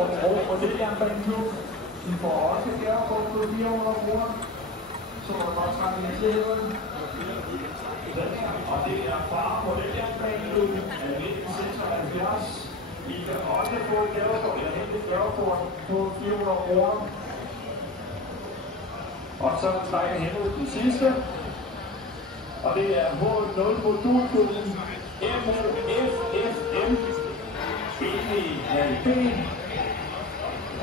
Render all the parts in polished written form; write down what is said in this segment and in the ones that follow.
og Modeljernbaneklub. De får også gavekort på 400 kroner. Så må der bare trække i sædlen. Og det er fra Modeljernbaneklub af 1976. I kan også få et gavekort, eller hente et gavekort på 400 kroner. Og så trækker Henrik den sidste. Og det er H0 modulklubben MOFFM EDHB.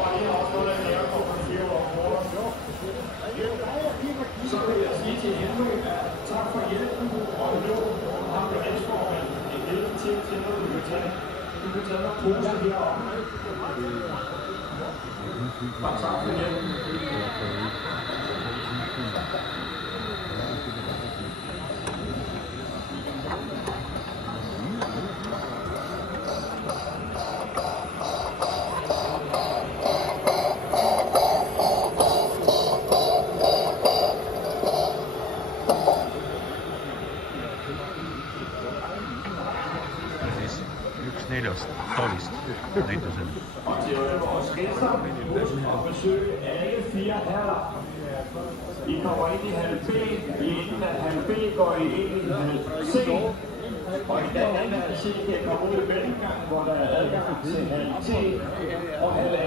Og det er også noget, der laver på 400 kroner. Så vil jeg sige til Henrik, tak for hjælpen, og nu har vi ansvaret en lille ting til, når du kan tage. Du kan tage nogle poser heroppe. Bare tak for hjælpen. Og til vores gæster, og besøge alle 4 haller. I kommer ind i hal B, i enden af hal B går I ind i hal C. Og i den anden hal C kan I komme ud i mellemgang, hvor der er adgang til hal T og hal A.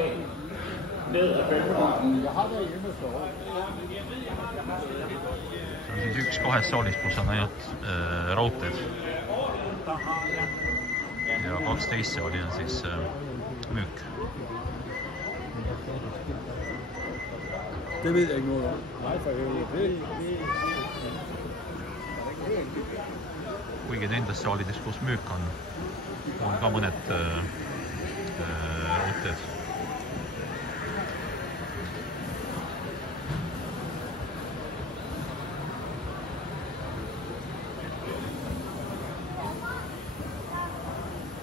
Ned ad Bæltevejen. siis üks kahes saalis, kus on ainult raudteed ja 12 saali on siis müük. Det ved jeg ikke noget om. Kuigi nendes saalides, kus müük on ka mõned raudteed.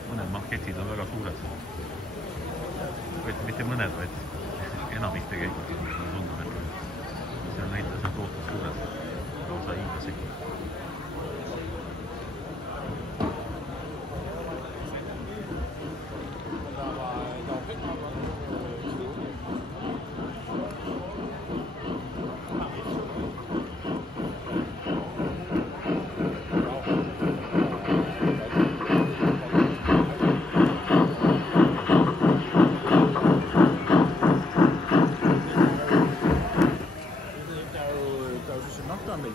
Mõned maketid on väga suured. Mitte mõned, vaid enamik tegelikult on tundub, et seal näitas on tohutud suured lausa hiiglased.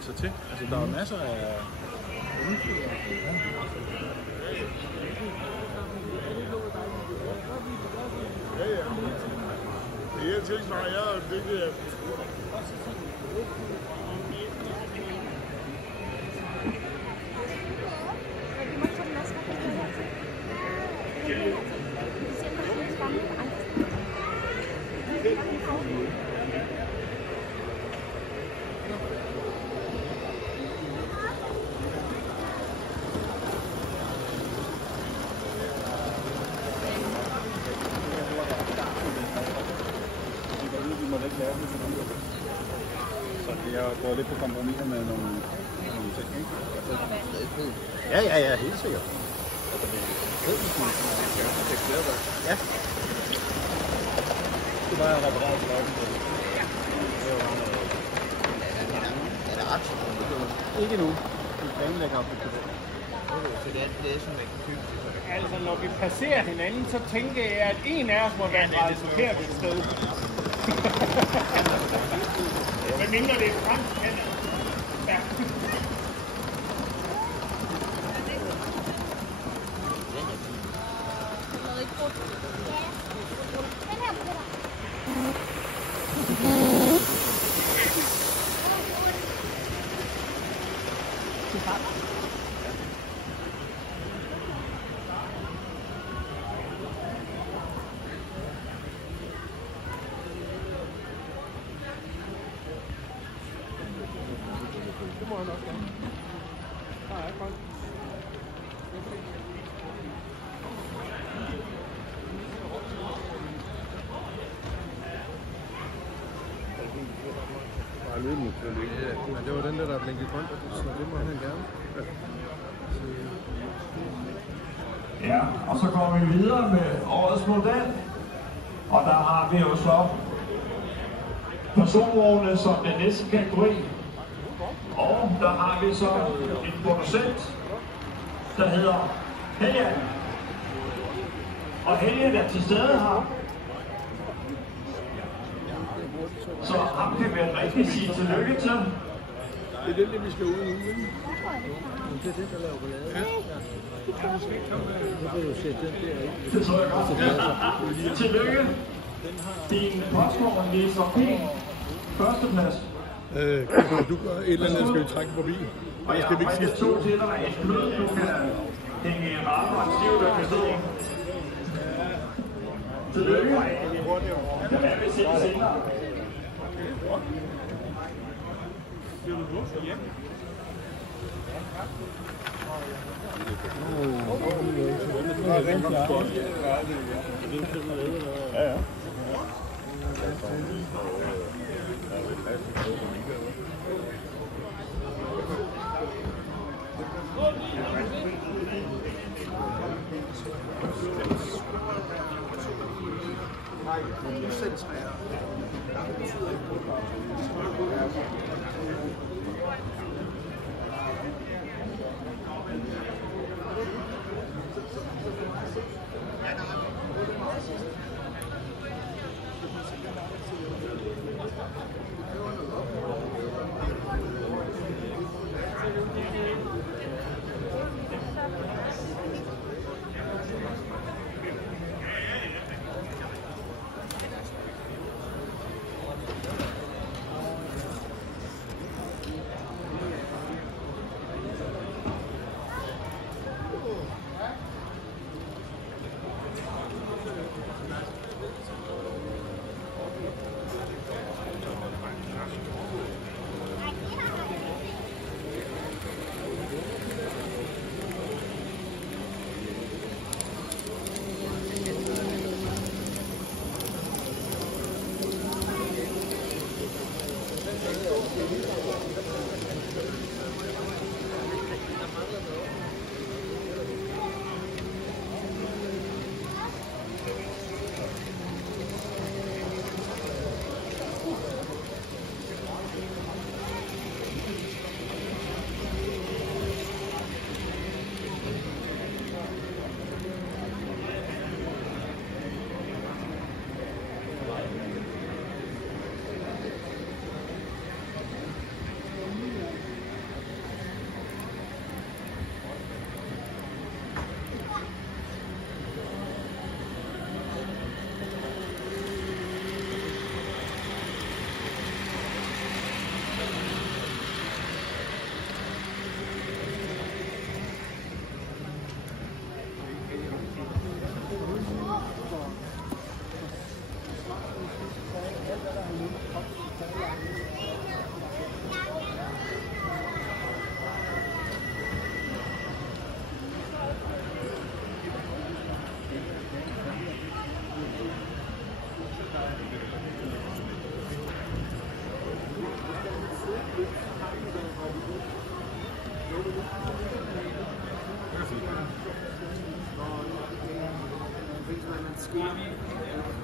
Sig til. Altså, der er masser af Ja. Det er tilsvaret, jeg er bygget af. Så det er gået lidt på kompromis med nogle ting, ikke? Ja, helt sikkert. Ja. Det var jeg repareret til løgnen. Er det ret? Ikke nu. Vi planlægger op på det. Så det er sådan, man kan købe det. Altså, når vi passerer hinanden, så tænker jeg, at en af os må være drejet forkert et sted. Men mindre det er fransk, ja. Det må han også gerne. Der er godt. Bare løbende til at ligge. Ja, det var den der blinkede grønt, så det må han gerne. Ja, og så går vi videre med årets model. Og der har vi jo så personvogne som den næste kategori. Og der har vi så en producent, der hedder Helge. Og Helge er til stede her. Så ham kan vi rigtig sige tillykke til. Det er det, vi skal ud nu, ikke? Det er det, der laver ballade. Det tror jeg godt. Tillykke. Din postvogn viser P. Førsteplads. Du gør et eller andet, skal vi trække forbi. Og jeg har faktisk 2 til dig. Et blød, du kan hænge i rammer og stiv, der kan stå. Tillykke. Ja, hvad vil se senere? Ja, ja.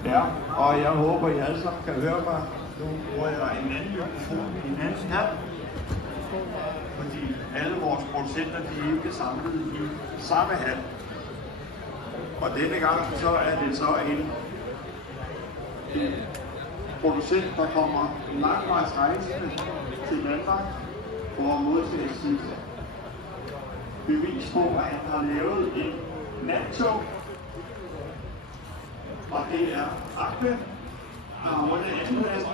Ja, og jeg håber, I alle sammen kan høre mig. Nu bruger jeg en anden mikrofon i en anden hal, fordi alle vores producenter, de er ikke samlet i samme hal. Og denne gang så er det så en producent, der kommer langvejsrejsende til Danmark for at modtage sit bevis på, at han har lavet et nattog. Og det er Ahmed, der har vundet andenpladsen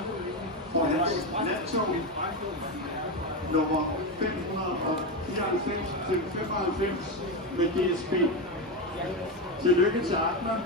for hans nattog nummer 594-95 med DSB. Tillykke til Ahmed.